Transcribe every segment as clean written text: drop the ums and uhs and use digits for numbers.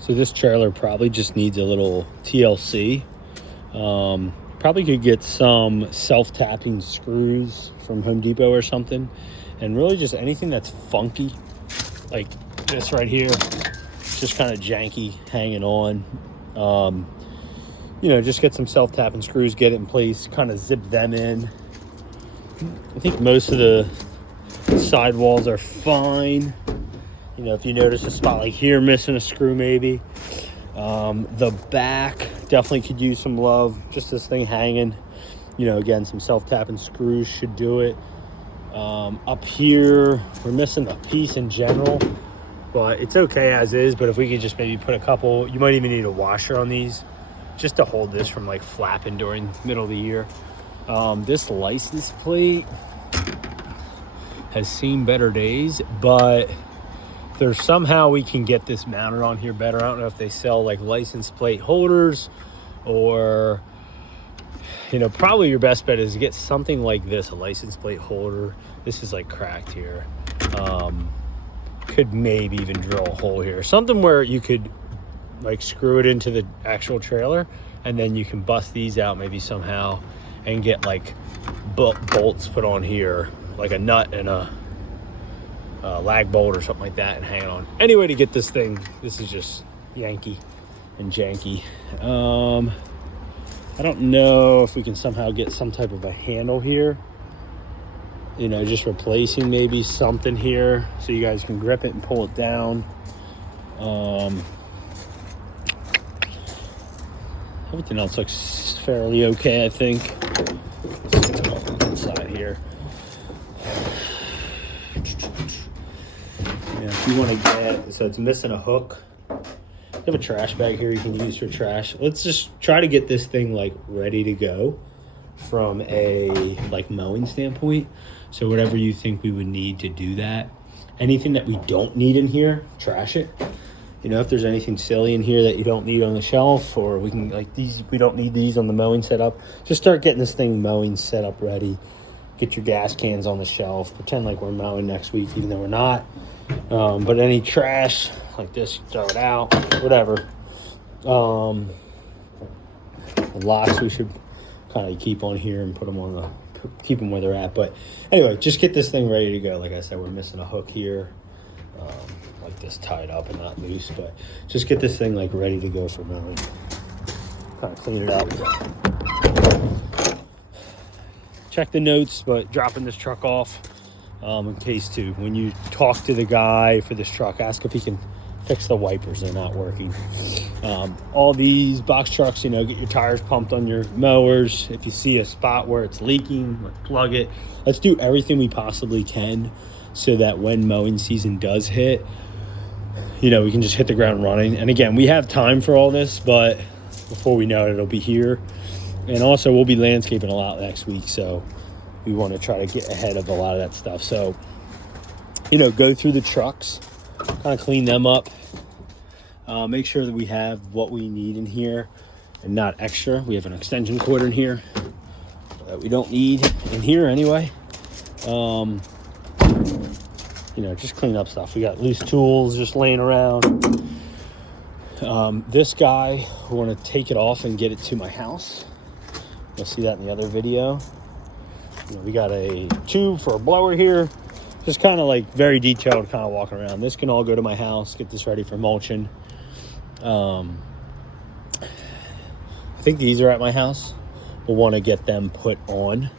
So this trailer probably just needs a little TLC. Probably could get some self-tapping screws from Home Depot or something. And really just anything that's funky, like this right here, just kind of janky, hanging on. Just get some self-tapping screws, get it in place, kind of zip them in. I think most of the side walls are fine. If you notice a spot like here missing a screw maybe. The back definitely could use some love. Just this thing hanging. Again, some self-tapping screws should do it. Up here, we're missing a piece in general, but it's okay as is. But if we could just maybe put a couple, you might even need a washer on these just to hold this from like flapping during the middle of the year. This license plate has seen better days, but there's somehow we can get this mounted on here better. I don't know if they sell like license plate holders or, probably your best bet is to get something like this, a license plate holder. This is like cracked here. Could maybe even drill a hole here. Something where you could like screw it into the actual trailer and then you can bust these out maybe somehow and get like bolts put on here, like a nut and a lag bolt or something like that, and hang on. Anyway, to get this thing, this is just Yankee and janky. I don't know if we can somehow get some type of a handle here, just replacing maybe something here so you guys can grip it and pull it down. Everything else looks fairly okay, I think. Let's get it on the inside here. If you want to get, so it's missing a hook. You have a trash bag here you can use for trash. Let's just try to get this thing like ready to go from a like mowing standpoint. So whatever you think we would need to do that. Anything that we don't need in here, trash it. If there's anything silly in here that you don't need on the shelf, or we can like these, we don't need these on the mowing setup. Just start getting this thing mowing set up ready. Get your gas cans on the shelf. Pretend like we're mowing next week, even though we're not. But any trash like this, throw it out, whatever. The locks we should kind of keep on here and put them on keep them where they're at. But anyway, just get this thing ready to go. Like I said, we're missing a hook here, like this tied up and not loose. But just get this thing like ready to go for mowing. Kind of clean it up. Check the notes, but dropping this truck off. In case too, when you talk to the guy for this truck, ask if he can fix the wipers. They're not working. All these box trucks, get your tires pumped on your mowers. If you see a spot where it's leaking, let's plug it. Let's do everything we possibly can so that when mowing season does hit, we can just hit the ground running. And again, we have time for all this, but before we know it, it'll be here. And also we'll be landscaping a lot next week, so we want to try to get ahead of a lot of that stuff. So, go through the trucks, kind of clean them up. Make sure that we have what we need in here and not extra. We have an extension cord in here that we don't need in here anyway. Just clean up stuff. We got loose tools just laying around. This guy, we want to take it off and get it to my house. You'll see that in the other video. We got a tube for a blower here. Just kind of like very detailed, kind of walking around. This can all go to my house, get this ready for mulching. I think these are at my house. We'll want to get them put on.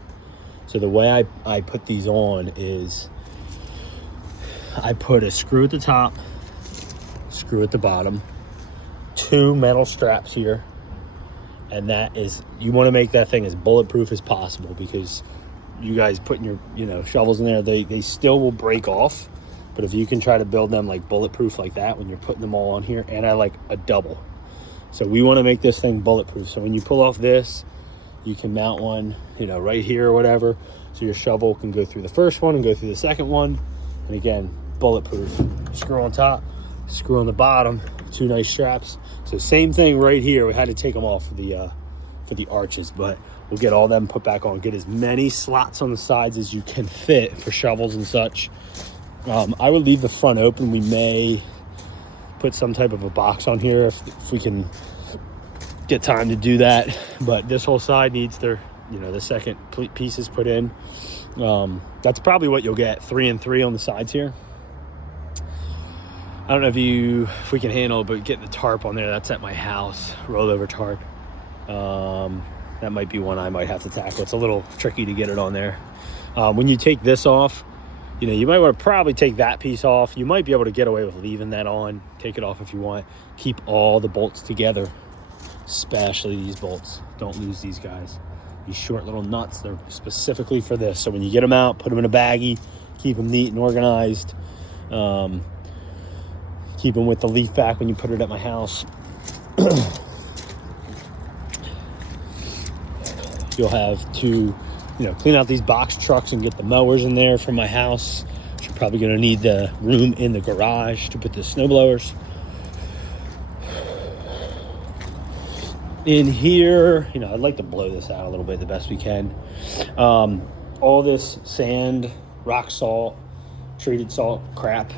So the way I put these on is I put a screw at the top, screw at the bottom, 2 metal straps here. And that is, you want to make that thing as bulletproof as possible, because you guys putting your shovels in there, they still will break off. But if you can try to build them like bulletproof like that when you're putting them all on here, and I like a double. So we want to make this thing bulletproof. So when you pull off this, you can mount one, right here or whatever. So your shovel can go through the first one and go through the second one. And again, bulletproof. Screw on top, screw on the bottom, 2 nice straps. So same thing right here. We had to take them off for the arches, but we'll get all them put back on. Get as many slots on the sides as you can fit for shovels and such. I would leave the front open. We may put some type of a box on here if we can get time to do that. But this whole side needs their, you know, the second pieces put in. That's probably what you'll get, 3 and 3 on the sides here. I don't know if we can handle it, but getting the tarp on there, that's at my house, rollover tarp. That might be one I might have to tackle. It's a little tricky to get it on there. When you take this off, you know, you might want to probably take that piece off. You might be able to get away with leaving that on. Take it off if you want. Keep all the bolts together, especially these bolts. Don't lose these guys. These short little nuts, they're specifically for this. So when you get them out, put them in a baggie, keep them neat and organized. Keep them with the leaf vac when you put it at my house. You'll have to, you know, clean out these box trucks and get the mowers in there from my house. You're probably going to need the room in the garage to put the snow blowers. In here, you know, I'd like to blow this out a little bit the best we can. All this sand, rock salt, treated salt crap.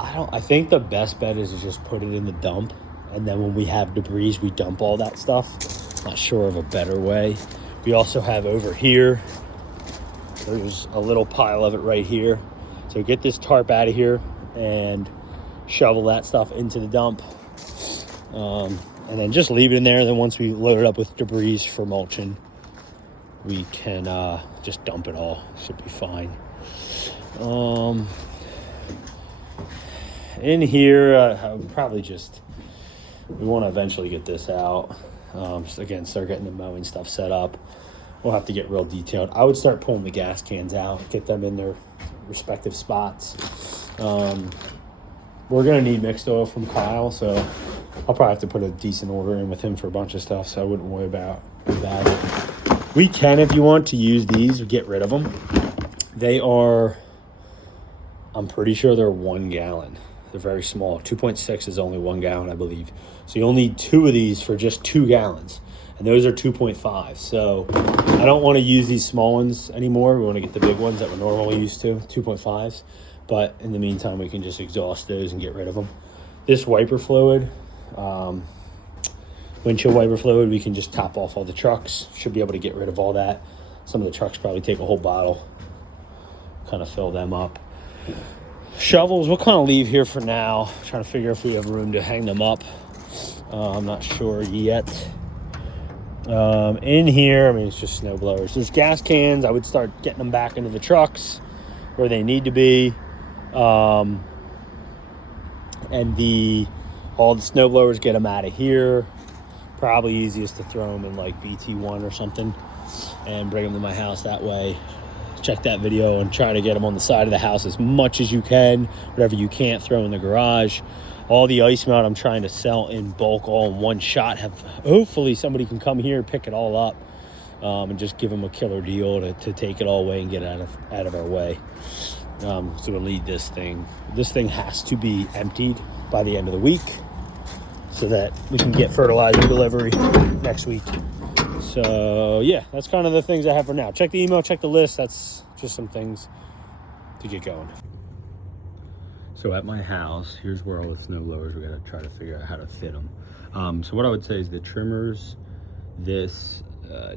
I think the best bet is to just put it in the dump, and then when we have debris, we dump all that stuff. Not sure of a better way. We also have over here, there's a little pile of it right here. So get this tarp out of here and shovel that stuff into the dump. And then just leave it in there. Then once we load it up with debris for mulching, we can just dump it all. Should be fine. In here, I would probably we want to eventually get this out. Just again, start getting the mowing stuff set up. We'll have to get real detailed. I would start pulling the gas cans out, get them in their respective spots. We're gonna need mixed oil from Kyle, so I'll probably have to put a decent order in with him for a bunch of stuff, so I wouldn't worry about it. We can, if you want to use these, get rid of them. They are, I'm pretty sure they're 1 gallon. They're very small. 2.6 is only 1 gallon, I believe. So you'll need 2 of these for just 2 gallons. And those are 2.5. So I don't want to use these small ones anymore. We want to get the big ones that we're normally used to, 2.5s. But in the meantime, we can just exhaust those and get rid of them. This wiper fluid, windshield wiper fluid, we can just top off all the trucks. Should be able to get rid of all that. Some of the trucks probably take a whole bottle, kind of fill them up. Shovels, we'll kind of leave here for now. Trying to figure if we have room to hang them up. I'm not sure yet. In here, I mean, it's just snow blowers. There's gas cans. I would start getting them back into the trucks where they need to be. And all the snow blowers, get them out of here. Probably easiest to throw them in like BT1 or something and bring them to my house that way. Check that video and try to get them on the side of the house as much as you can. Whatever you can't, throw in the garage. All the ice melt I'm trying to sell in bulk, all in one shot. Hopefully somebody can come here, pick it all up, and just give them a killer deal to take it all away and get out of our way. So we'll need this thing. This thing has to be emptied by the end of the week so that we can get fertilizer delivery next week. So yeah, that's kind of the things I have for now. Check the email, check the list. That's just some things to get going. So at my house, here's where all the snow blowers, we got to try to figure out how to fit them. So what I would say is the trimmers, this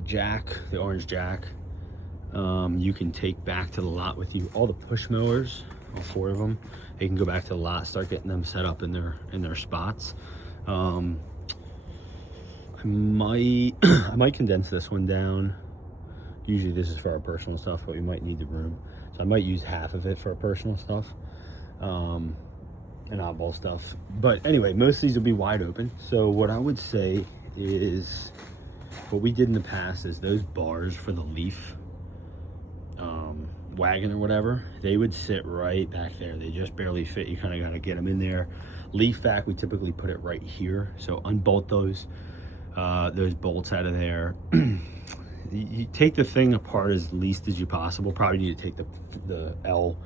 jack, the orange jack, you can take back to the lot with you. All the push mowers, all 4 of them, they can go back to the lot, start getting them set up in their spots. I might condense this one down. Usually this is for our personal stuff, but we might need the room. So I might use half of it for our personal stuff, and oddball stuff. But anyway, most of these will be wide open. So what I would say is, what we did in the past is those bars for the leaf wagon or whatever, they would sit right back there. They just barely fit. You kind of got to get them in there. Leaf vac, we typically put it right here. So unbolt those bolts out of there. You take the thing apart as least as you possible. Probably need to take the L,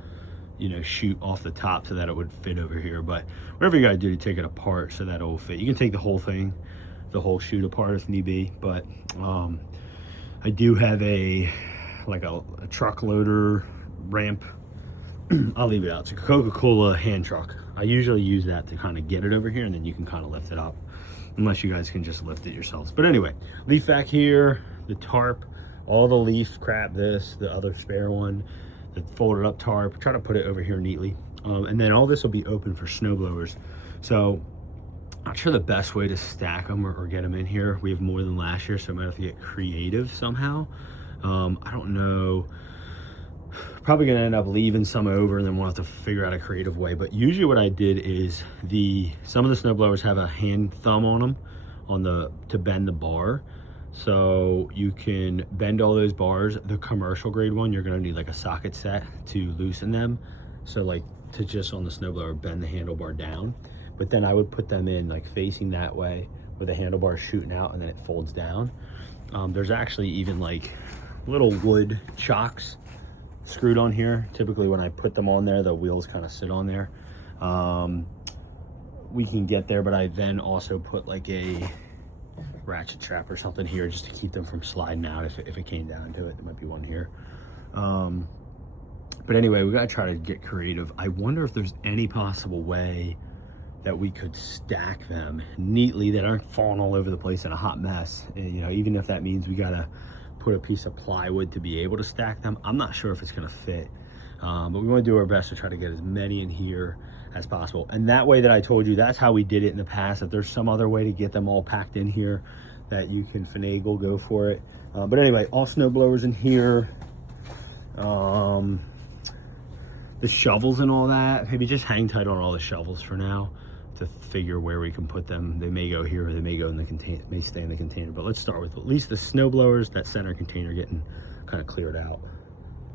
chute off the top so that it would fit over here. But whatever you got to do to take it apart so that it will fit. You can take the whole thing, the whole chute apart if need be. But I do have a truck loader ramp I'll leave it out. It's a Coca-Cola hand truck. I usually use that to kind of get it over here, and then you can kind of lift it up, unless you guys can just lift it yourselves. But anyway, leaf vac here, the tarp, all the leaf crap, this, the other spare one, the folded up tarp, try to put it over here neatly. And then all this will be open for snow blowers. So not sure the best way to stack them or get them in here. We have more than last year, so I might have to get creative somehow. I don't know. Probably gonna end up leaving some over, and then we'll have to figure out a creative way. But usually what I did is some of the snow blowers have a hand thumb on them to bend the bar. So you can bend all those bars. The commercial grade one, you're gonna need like a socket set to loosen them. So like to just on the snowblower bend the handlebar down. But then I would put them in like facing that way with the handlebar shooting out, and then it folds down. There's actually even like little wood chocks screwed on here. Typically when I put them on there, the wheels kind of sit on there. We can get there, but I then also put like a ratchet strap or something here just to keep them from sliding out if it came down to it. There might be one here. But anyway, we gotta try to get creative. I wonder if there's any possible way that we could stack them neatly that aren't falling all over the place in a hot mess. And, you know, even if that means we gotta put a piece of plywood to be able to stack them. I'm not sure if it's gonna fit, but we wanna do our best to try to get as many in here as possible. And that way that I told you, that's how we did it in the past. If there's some other way to get them all packed in here that you can finagle, go for it. But anyway, all snow blowers in here. The shovels and all that, maybe just hang tight on all the shovels for now to figure where we can put them. They may go here, or they may go in the container, may stay in the container. But let's start with at least the snow blowers, that center container getting kind of cleared out.